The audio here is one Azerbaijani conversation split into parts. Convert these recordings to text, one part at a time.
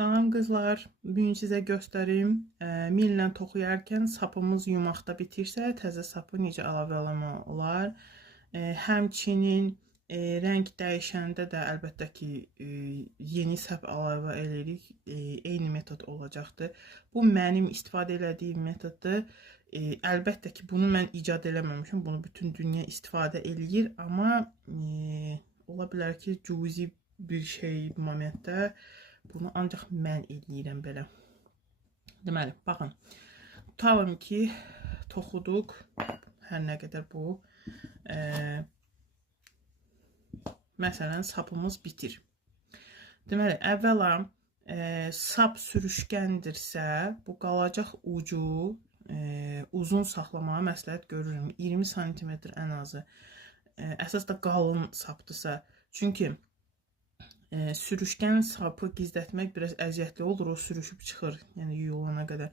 Salam qızlar, bugün sizə göstərim. Millə toxuyarkən sapımız yumaqda bitirsə, təzə sapı necə əlavə eləmək olar. Həmçinin rəng dəyişəndə də əlbəttə ki, yeni sap əlavə edirik. Eyni metod olacaqdır. Bu mənim istifadə elədiyim metoddur. Əlbəttə ki, bunu mən icad eləməmişim. Bunu bütün dünya istifadə eləyir, amma ola bilər ki, cüzi bir şey momentdə bunu ancaq mən eləyirəm belə. Deməli, baxın. Tutalım ki, toxuduq. Hər nə qədər bu. Məsələn, sapımız bitir. Deməli, əvvəla sap sürüşkəndirsə, bu qalacaq ucu uzun saxlamağa məsləhət görürüm. 20 sm ən azı. Əsas da qalın sapdırsa. Çünki sürüşkən sapı gizlətmək biraz əziyyətli olur, o sürüşüb çıxır, yəni yuyulana qədər.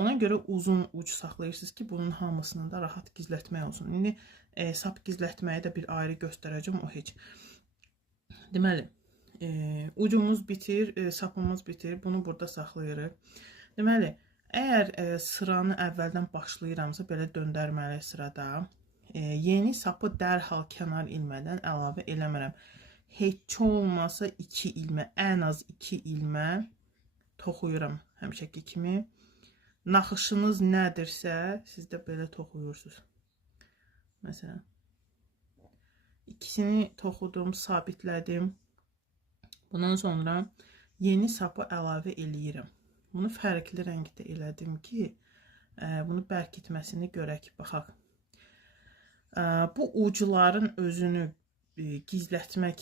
Ona görə uzun uc saxlayırsınız ki, bunun hamısını da rahat gizlətmək olsun. İndi sap gizlətməyi də bir ayrı göstərəcəm, o heç. Deməli, ucumuz bitir, sapımız bitir, bunu burada saxlayırıq. Deməli, əgər sıranı əvvəldən başlayıramsa, belə döndərməli sırada, yeni sapı dərhal kənar ilmədən əlavə eləmirəm. Heç olmasa 2 ilmə, ən az 2 ilmə toxuyuram həmişəki kimi. Naxışınız nədirsə, siz də belə toxuyursunuz. Məsələn, ikisini toxudum, sabitlədim. Bundan sonra yeni sapı əlavə eləyirəm. Bunu fərqli rəngdə elədim ki, bunu bərkitməsini görək, baxaq. Bu ucların özünü gizlətmək,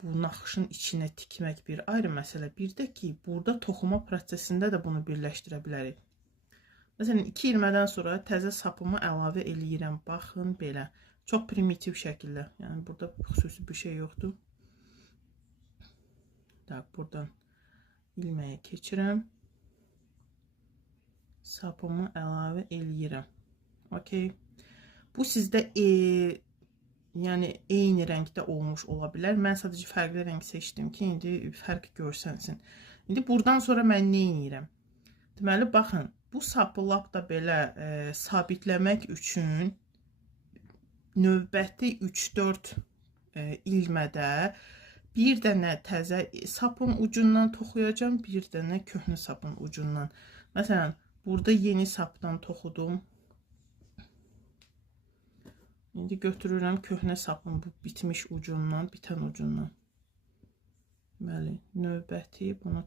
bu naxışın içinə tikmək bir ayrı məsələ. Bir də ki, burada toxuma prosesində də bunu birləşdirə bilərik. Məsələn, 2 ilmədən sonra təzə sapımı əlavə eləyirəm. Baxın, belə. Çox primitiv şəkildə. Yəni, burada xüsusi bir şey yoxdur. Buradan ilməyə keçirəm. Sapımı əlavə eləyirəm. Okay. Bu sizdə yəni eyni rəngdə olmuş ola bilər. Mən sadəcə fərqli rəng seçdim ki, indi fərq görsənsin. İndi buradan sonra mən nə edirəm? Deməli, baxın, bu sapı lap da belə sabitləmək üçün növbəti 3-4 ilmədə bir dənə təzə sapın ucundan toxuyacağım, bir dənə köhnə sapın ucundan. Məsələn, burada yeni sapdan toxudum. İndi götürürəm köhnə sapın bu bitmiş ucundan, bitən ucundan. Deməli, növbəti buna